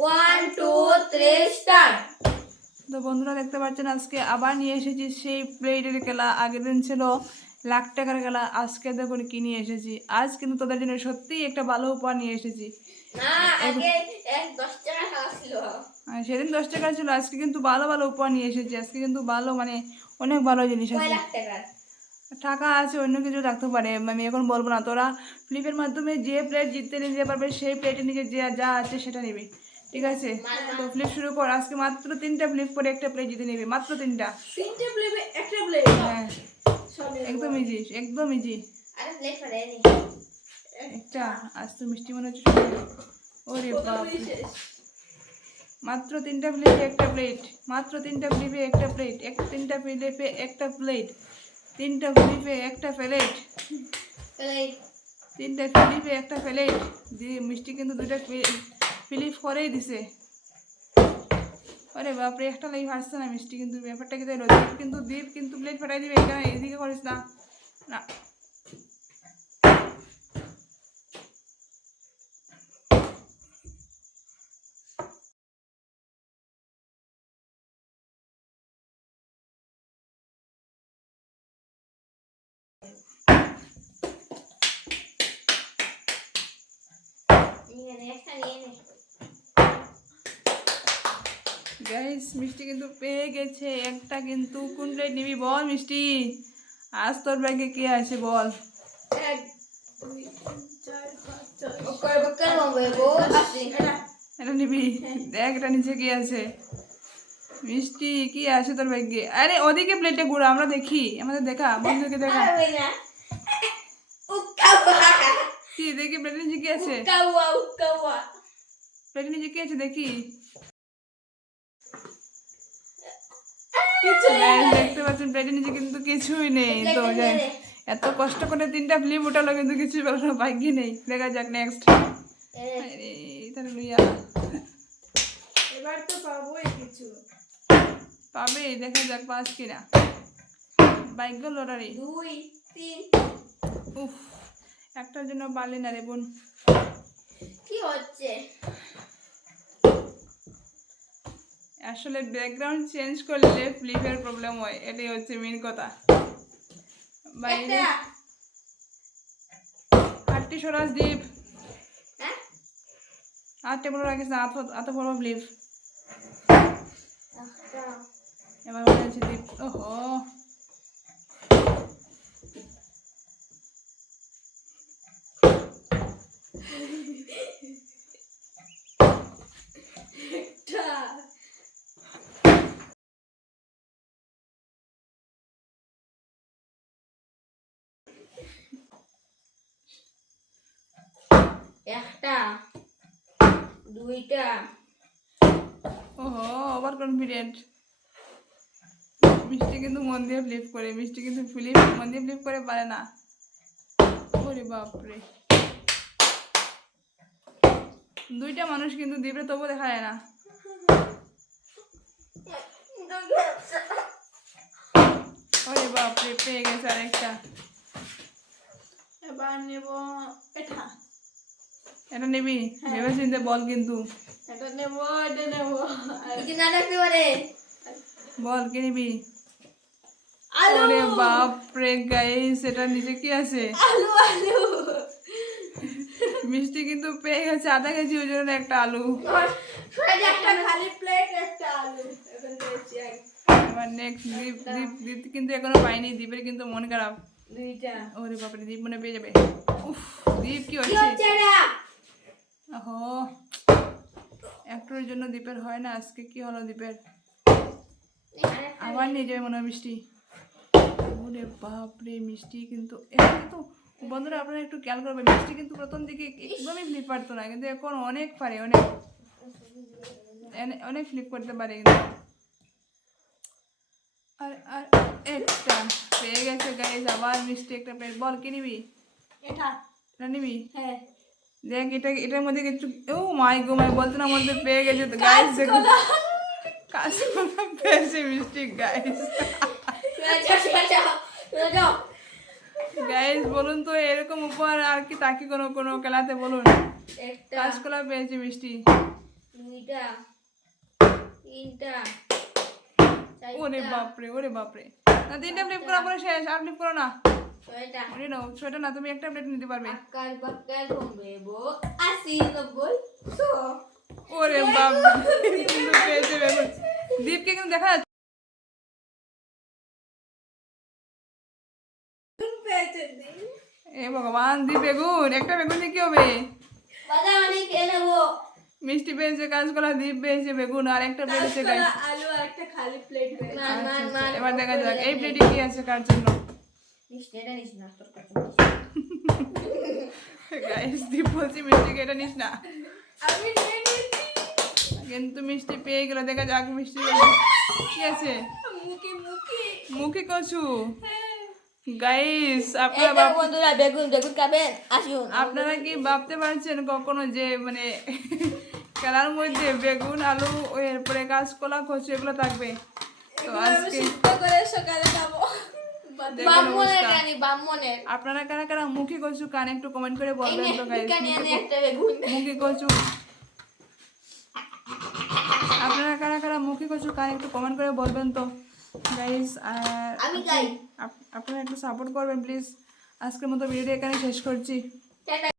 1 2 3 start. তো বন্ধুরা দেখতে পাচ্ছেন আজকে আবার নিয়ে এসেছি সেই প্লেটের খেলা। আগের দিন ছিল লাখ টাকার খেলা, আজকে দেখুন কি নিয়ে এসেছি। আজ কিন্তু তোদের জন্য সত্যিই একটা ভালো উপহার নিয়ে এসেছি। না আগে 10 টাকা খেলা ছিল। সেদিন 10 টাকা ছিল, আজকে কিন্তু ভালো ভালো উপহার নিয়ে এসেছি। আজকে কিন্তু ভালো মানে অনেক ভালো জিনিস কয় আছে। লাখ টাকা? টাকা আছে, অন্য কিছু থাকতে পারে, আমি এখন বলবো না। তোরা ফ্লিপের মাধ্যমে যে প্লেট জিততে নিতে পারবে সেই প্লেটের নিচে যে যা আছে সেটা নেবে, ঠিক আছে? তো ফ্লিপ শুরু কর। আজকে মাত্র 3টা ফ্লিপ করে একটা প্লেট জিতে নেবে, মাত্র 3টা। 3টে প্লেটে একটা প্লেট? হ্যাঁ, একদম ইজি, একদম ইজি। আরে প্লেট পড়ে নি একটা আজ তো মিষ্টি মনে হচ্ছে। ওরে বাপ, মাত্র 3টা ফ্লিপে একটা প্লেট, মাত্র 3টা ফ্লিপে একটা প্লেট, 3টা ফ্লিপে একটা প্লেট, 3টা ফ্লিপে একটা প্লেট, প্লেট 3টা ফ্লিপে একটা প্লেট দিয়ে মিষ্টি কিন্তু 2টা ফ্লিপ করেই দিছে। আরে বাপরে, একটা লাইভ আসছে না মিষ্টি, কিন্তু ব্যাপারটা কি তাইলো? দ্বীপ কিন্তু প্লেট ফাটাই দিবে, এখানে এদিকে করিস না। না নিয়ে নে, একটা নিয়ে নে। গাইস, মিষ্টি কিন্তু পেয়ে গেছে একটা। কিন্তু কোন প্লেট নিবি বল মিষ্টি? আজ তোর ব্যাগে কি আছে বল? 1 2 3 4 5 6 ওকর বকর বলবো আসি। এটা নিবি? দেখ এটা নিচে কি আছে। মিষ্টি কি আছে তোর ব্যাগে? আরে ওদিকে প্লেটে গুড়া, আমরা দেখি, আমাদের দেখা, বন্ধুকে দেখা। আরে না উকাওয়া কি দেখি প্লেটের নিচে কি আছে? উকাওয়া প্লেটের নিচে কি আছে দেখি। কিছু Guys, দেখতে পাচ্ছেন প্লেটের নিচে কিন্তু কিছুই নেই। তো যাই, এত কষ্ট করে 3টা ফ্লিপ উঠালো কিন্তু কিছুই পেলো না, ভাগ্যে নেই। দেখা যাক নেক্সট। তাহলে লইয়া এবার তো পাবোই কিছু। পাবে, দেখা যাক পাস কিনা। ভাগ্য লটারি। 2 3 উফ, একটার জন্য পারলি না রে বোন। কি হচ্ছে? আসলে ব্যাকগ্রাউন্ড চেঞ্জ করলে ফ্লিপের প্রবলেম হয়, এটাই হচ্ছে মেন কথা। বাইরে একটা 8টি সরাস দ্বীপ, হ্যাঁ 8টে বড় রাখিস না, এত বড় ফ্লিপ। একটা এবার মনে হচ্ছে দ্বীপ। ওহো, একটা একটা দুইটা ওহো, ওভার কনফিডেন্ট। মিষ্টি কিন্তু মন দিয়ে ফ্লিপ করে, মিষ্টি কিন্তু ফ্লিপ মন দিয়ে ফ্লিপ করে পারে না। ওরে বাপরে, 2টা মানুষ কিন্তু দ্বীপে, তবু দেখা যায় না। ওরে বাপরে, পেয়ে গেছে আরেকটা। এবার নেব এটা। এটা নিবি? ভেবে চিনতে বল কিন্তু। এটা নেব, এটা নেব। কি না রাখতে পারে? বল কি নিবি? আলু। ওরে বাপরে গাইস, এটা নিচে কি আছে? আলু আলু মিষ্টি কিন্তু পেয়ে গেছে আধা কেজি ওজনের একটা আলু। একটা খালি প্লেট, একটা আলু। এখন পেয়েছি এক। এবার নেক্সট দীপ কিন্তু এখনো পাইনি। দ্বীপের কিন্তু মন খারাপ। দুইটা। ওরে বাপরে, দ্বীপ মনে পেয়ে যাবে। উফ, দ্বীপ কি কি হচ্ছে? হচ্ছে এটা? ওহো, একটুর জন্য দ্বীপের হয় না। আজকে কি হলো দ্বীপের? আবার নিয়ে যাবে মনে হয় মিষ্টি। ওরে বাপরে, মিষ্টি কিন্তু এখন কিন্তু বন্ধুরা আপনারা একটু খেয়াল করবেন, মিষ্টি কিন্তু প্রথম দিকে একদমই ফ্লিপ পারতো না, কিন্তু এখন অনেক পারে, অনেক অনেক ফ্লিপ করতে পারে কিন্তু। আর আর একটা পেয়ে গেছে গাইজ, আবার মিষ্টি একটা প্লেট। বল কি নিবি? এটা। এটা নিবি? হ্যাঁ। দেখ এটার মধ্যে কিছু, ও মাই গো মাই, বলতে না মধ্যে পেয়ে গেছে তো গাইজ। দেখো কাঁচকলা পেয়েছে মিষ্টি গাইজ। গাইজ বলুন তো, এরকম উপহার আর কি তাকে কোনো কোনো খেলাতে বলুন। কাঁচকলা পেয়েছে মিষ্টি। দুইটা, তিনটা, ওরে চারটা, বাপরে, ওরে বাপরে। না, 3টা ফ্লিপ করা পরে শেষ, আর ফ্লিপ করো না। ছয়টা। ওরে নাও, 6টা না, তুমি একটা প্লেট নিতে পারবে। আকার বাকার ঘুমেবো 80, 90, 100। ওরে বাপরে, কিন্তু পেয়েছে বেগুন। দীপকে কিন্তু দেখা যাচ্ছে। পেয়েছে দিন। এ ভগবান, দীপ বেগুন, একটা বেগুন দিয়ে কি হবে? বাজার মানে খেয়ে নেবো। মিষ্টি পেয়েছে কাঁচকলা, দীপ পেয়েছে বেগুন, আর একটা প্লেট আছে গাইস। আলু আর একটা খালি প্লেট পেয়েছে। না না না, এবার দেখা যাক এই প্লেটে কি আছে কার জন্য। মিষ্টি এটা নিস না, তোর কাছে গাইস, দীপ বলছি মিষ্টি এটা নিস না, আমি নিয়ে নিয়েছি। কিন্তু মিষ্টি পেয়ে গেল। দেখা যাক মিষ্টি পেয়েছে। কি আছে? মুখে মুখে। মুখে কচু। গাইস, এই দেখো বন্ধুরা, বেগুন বেগুন খাবেন, আসুন। আপনারা কি ভাবতে পারছেন কখনো যে মানে খেলার মধ্যে বেগুন, আলু, এরপরে কাঁচকলা, কচু এগুলো থাকবে? তো আমি আজকে সিদ্ধ করে সকালে খাবো। দেখুন বামনের অবস্থা। রানী, বামনের। আপনারা কারা কারা মুখে কচু খান একটু কমেন্ট করে এই বলবেন নে, তো গাইস। এখানে এনে একটা বেগুন। মুখে কচু, আপনারা কারা কারা মুখে কচু খান একটু কমেন্ট করে বলবেন তো গাইস। আর আমি খাই। আপনারা একটু সাপোর্ট করবেন প্লিজ। আজকের মতো ভিডিওটা এখানে শেষ করছি। টাটা।